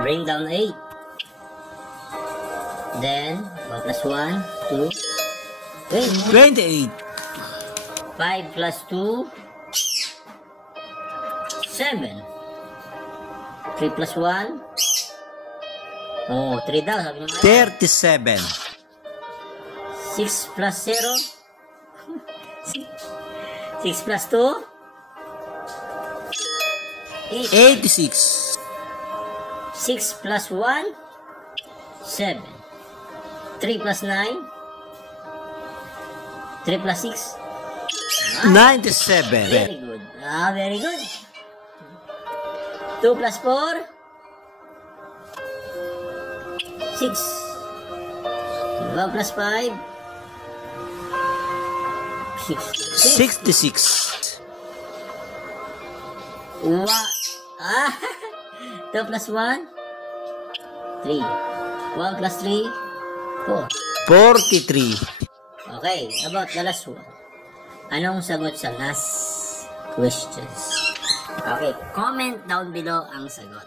Bring down 8. Then, 1 plus 1, 2. Wait. 28. 5 plus 2, 7. 3 plus 1. Oh, 3 daw. Sabi mo. 37. 6 plus 0. 6 plus 2. 86. 6 plus 1. 7. 3 plus 9. 3 plus 6. 97. Very good. Very good. 2 plus 4. 6. 1 plus 5. 66. 2 plus 1. 3. 1 plus 3. 4. 43. Okay, about the last one. Anong sagot sa last questions? Okay, comment down below ang sagot.